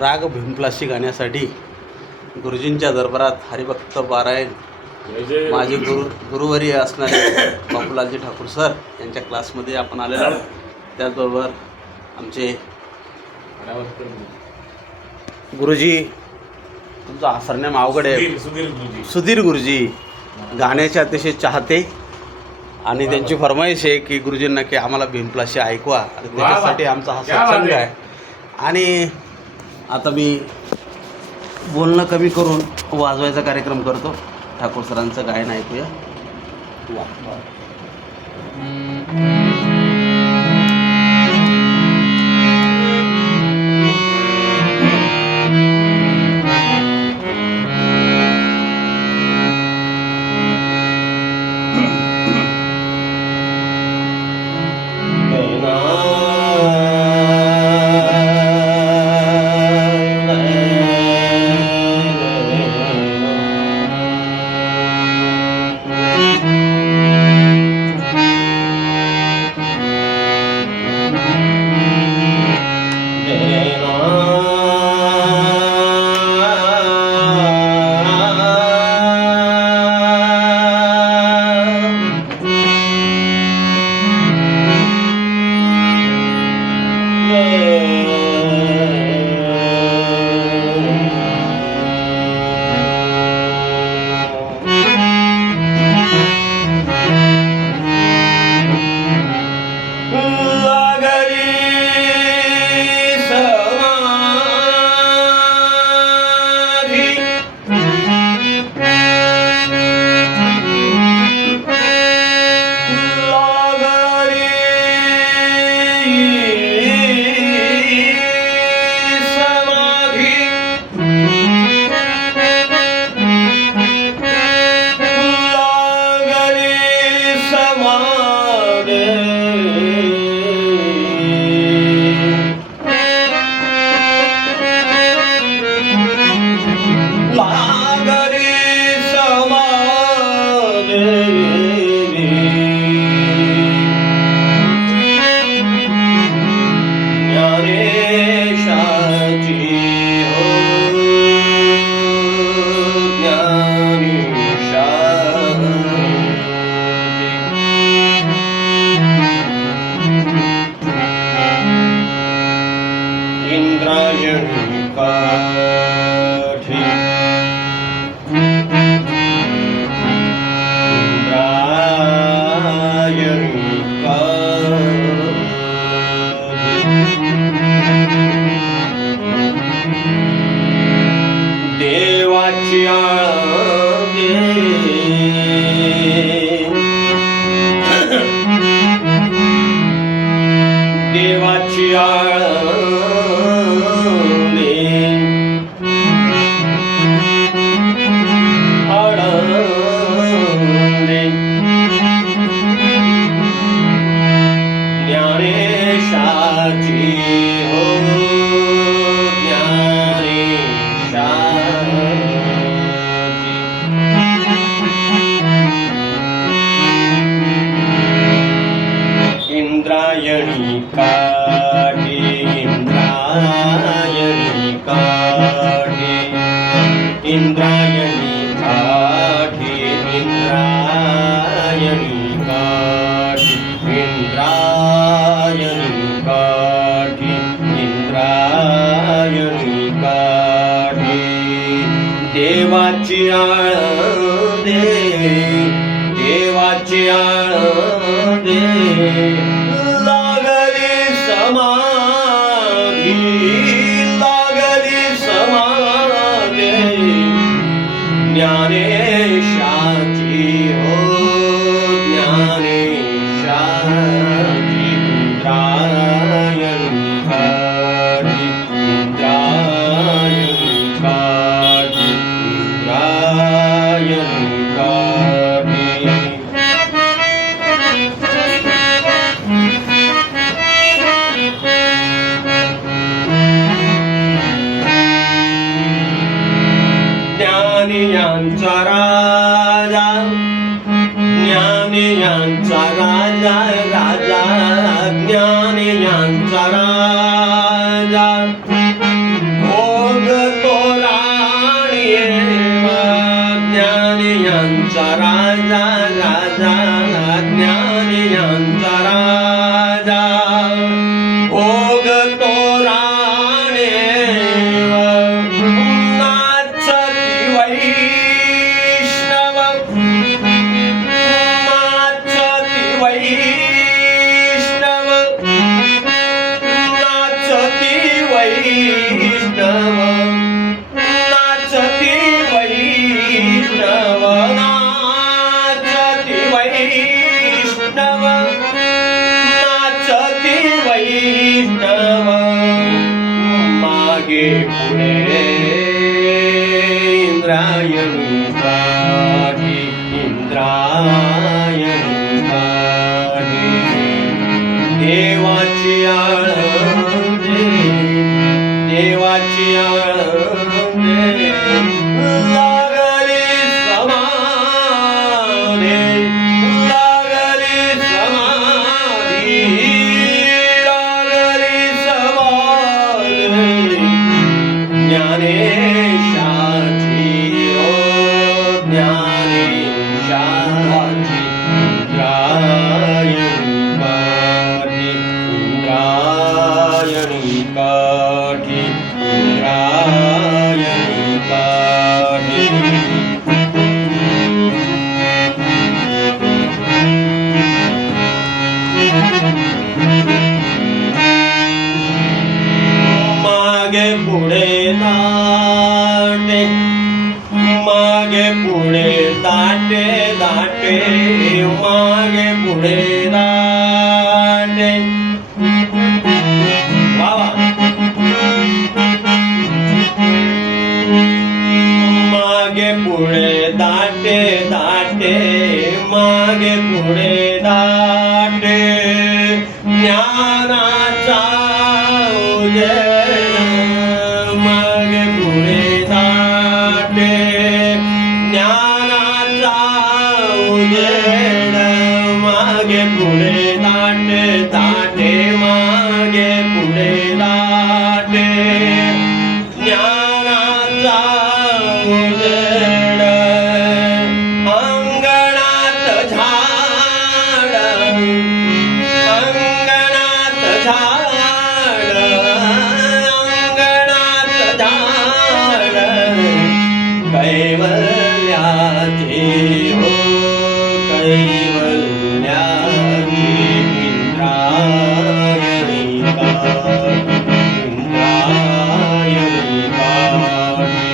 राग भीमप्लाशी गाण्यासाठी गुरुजींच्या दरबारात हरिभक्त पारायण माझे गुरुवर्य असणारे बापूलालजी ठाकूर सर यांच्या क्लासमध्ये आपण आलेलो आहोत. त्याचबरोबर आमचे गुरुजी, तुमचा हा सरनेम अवघड आहे, सुधीर गुरुजी गाण्याचे अतिशय चाहते आणि त्यांची फरमाईश आहे की गुरुजींना की आम्हाला भीमप्लाशी ऐकवा आणि त्याच्यासाठी आमचा हा सत्संग आहे. आणि आता मी बोलणं कमी करून वाजवायचा कार्यक्रम करतो. ठाकूर सरांचं गायन ऐकूया. देवाची इंद्रायणी काठी, इंद्रायणी काठी, इंद्रायणी काठी, इंद्रायणी काठी, इंद्रायणी काठी, इंद्रायणी काठी. देवाची आळंदे, देवाची आळंदे, लागली समाधी, लागली समाधी, ज्ञानेशाची हो ज्ञानेशाची. इंद्रायणी काठी, इंद्रायणी काठी, इंद्रायणी काठी. ज्ञानियांचा राजा, ज्ञानियांचा राजा, राजा ज्ञानियांचा राजा. मागे पुढे इंद्रायणी काठी, इंद्रायणी काठी. देवाची आळंदे, देवाची आळंदे, लागली समाधी, लागली समाधी, लागली समाधी. ज्ञानेशाची ओ ज्ञानेशाची, इंद्रायणी काठी, इंद्रायणी काठी, इंद्रायणी काठी. मागे पुढे दाटे, मागे पुढे दाटे दाटे, मागे पुढे दाटे. वा वा. मागे पुढे दाटे दाटे, मागे पुढे दाटे. ज्ञानाचा उजेड मागे पुढे दाटे, ज्ञानाचा उजेड मागे पुढे दाटे दाटे, मागे पुढे दाटे. ज्ञानाचा उजेड अंगणात झाड, अंगणात झाड, अंगणात झाड. कैवल्याची हो कैवल्याची, इंद्रायणी काठी, इंद्रायणी काठी.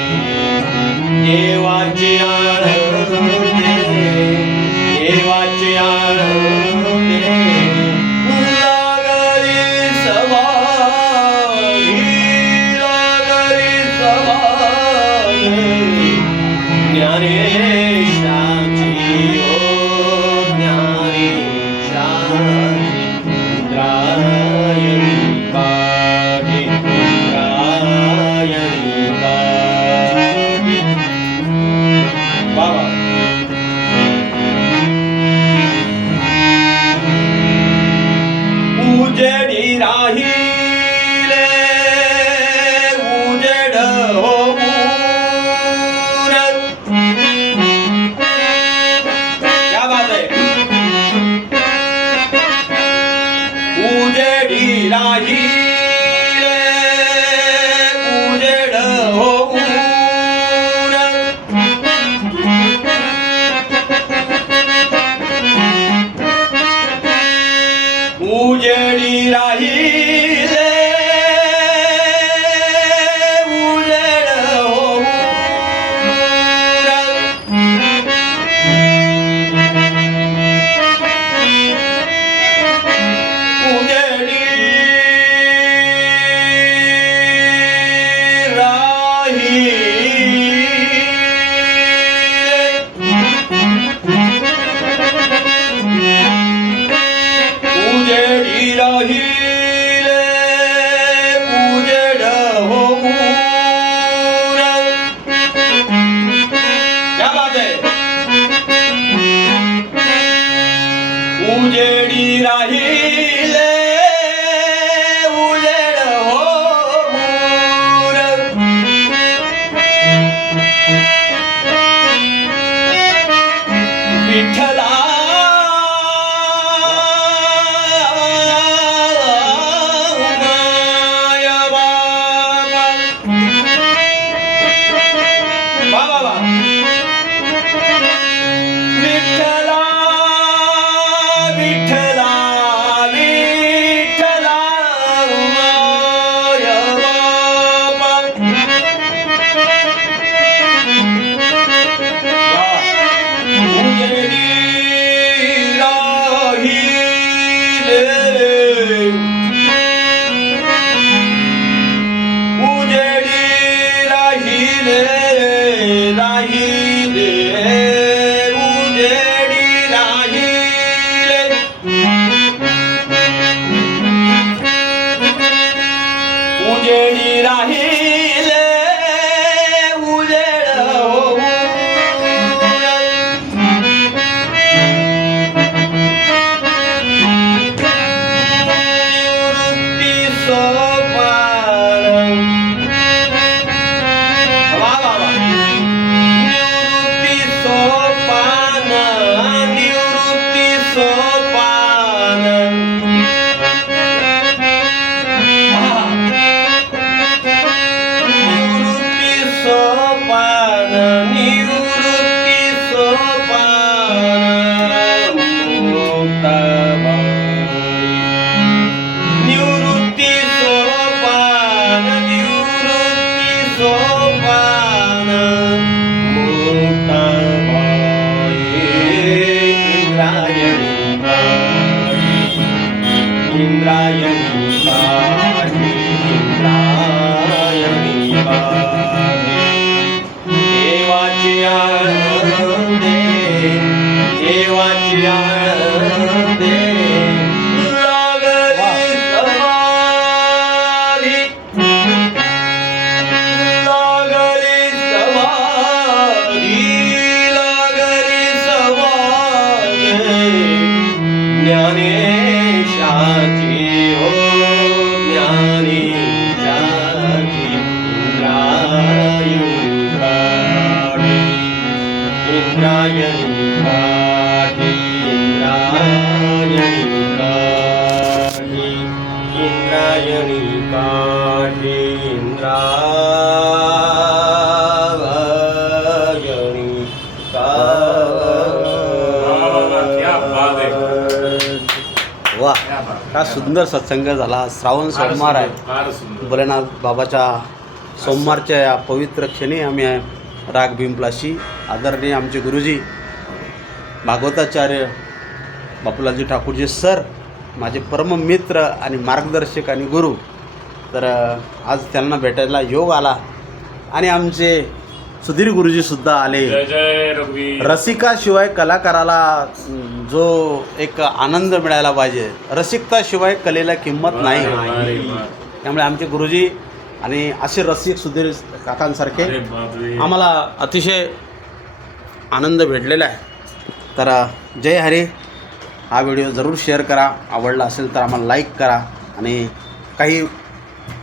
देवाची आनंदे देवाची आनंदे लागली समाधी लागली समाधी लागली समाधी ज्ञानेशाची हो ज्ञानेशाची इंद्रायणी काठी इंद्रायणी काठी इंद्रायणी काठी वा का सुंदर सत्संग झाला. श्रावण सोमवार आहे. भोलेनाथ बाबाच्या सोमवारच्या या पवित्र क्षणी आम्ही राग भीमप्लाशी आदरणीय आमचे गुरुजी भागवताचार्य बापूलालजी ठाकूरजी सर माझे परम मित्र आणि मार्गदर्शक आणि गुरु. तर आज त्यांना भेटायला योग आला आणि आमचे सुधीर गुरुजीसुद्धा आले. जय जय रघुवीर. रसिकाशिवाय कलाकाराला जो एक आनंद मिळायला पाहिजे, रसिकताशिवाय कलेला किंमत नाही. अरे बाप. त्यामुळे आमचे गुरुजी आणि असे रसिक सुधीर काकांसारखे अरे बापरे. आम्हाला अतिशय आनंद भेटलेला आहे. तर जय हरी. हा व्हिडिओ जरूर शेअर करा. आवडला असेल तर आम्हाला लाईक करा. आणि काही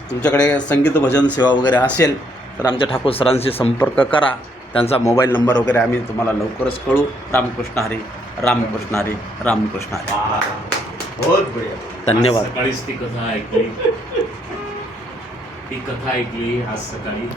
तुमच्याकडे संगीत भजन सेवा वगैरे असेल तर आमच्या ठाकूर सरांशी संपर्क करा. त्यांचा मोबाईल नंबर वगैरे आम्ही तुम्हाला लवकरच कळू. रामकृष्ण हरी. रामकृष्ण हरी. रामकृष्ण हरी. बहुत बढिया. धन्यवाद. सकाळीच ती कथा ऐकली आज सकाळी.